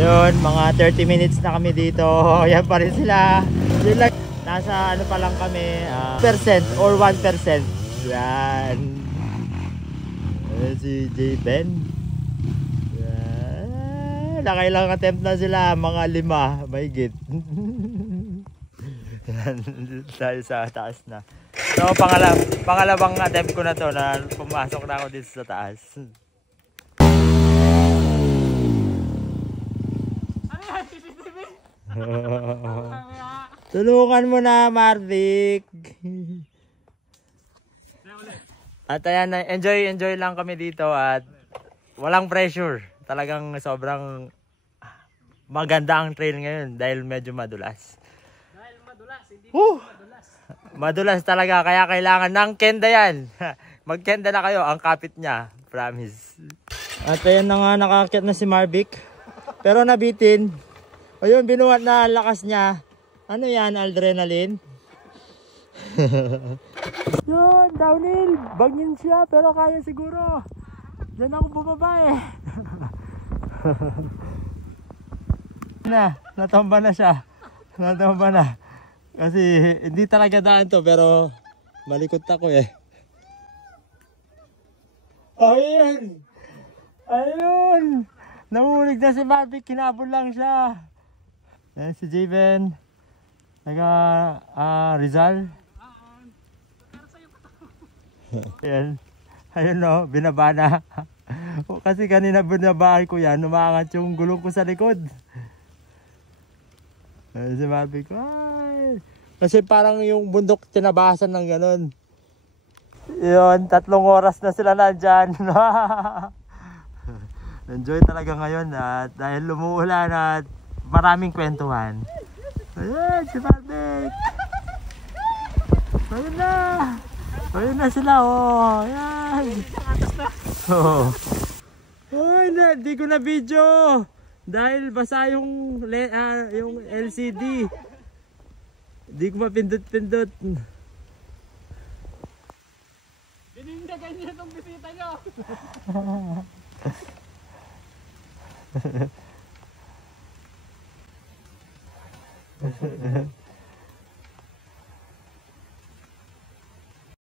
Yun, mga 30 minutes na kami dito. Yan pa rin sila. Yun lang, nasa ano pa lang kami, percent or 1%. Yan. Si J. Ben. Yan. Nakailang attempt na sila, mga 5, mahigit. Dahil sa taas na. So pangalawang attempt ko na to na pumasok na ako dito sa taas. Tulungan mo na, Marvic. At ayan, enjoy lang kami dito at walang pressure. Talagang sobrang maganda ang trail ngayon dahil medyo madulas. Madulas talaga, kaya kailangan ng kenda yan. Magkenda na kayo, ang kapit niya, promise. At ayan na nga, nakaakyat na si Marvic. Pero nabitin. Ayun, binuhat na ang lakas niya. Ano yan, adrenaline? Yun, downhill. Bangin siya, pero kaya siguro. Diyan ako bumaba eh. Natomba na siya. Natomba na. Kasi hindi talaga daan to, pero malikot ako eh. Ayun! Ayun! Namulig na si Marvic, kinabol lang siya. Ayan si Javen. Taga Rizal. Ayan. Ayun no, binaba na. Kasi kanina binabaan ko yan, umaangat yung gulong ko sa likod. Ayan si Marvic. Ay! Kasi parang yung bundok tinabasan ng ganun. Yun, 3 oras na sila nandyan. Enjoy talaga ngayon at dahil lumuulan at maraming kwentuhan. Ayan, si Marvic. Ayun na. Ayun na sila, oh. Ayan. Oh. Ay, hindi ko na video. Dahil basa yung LCD. Hindi ko mapindot-pindot. Dinindagan niyo itong bisita nyo.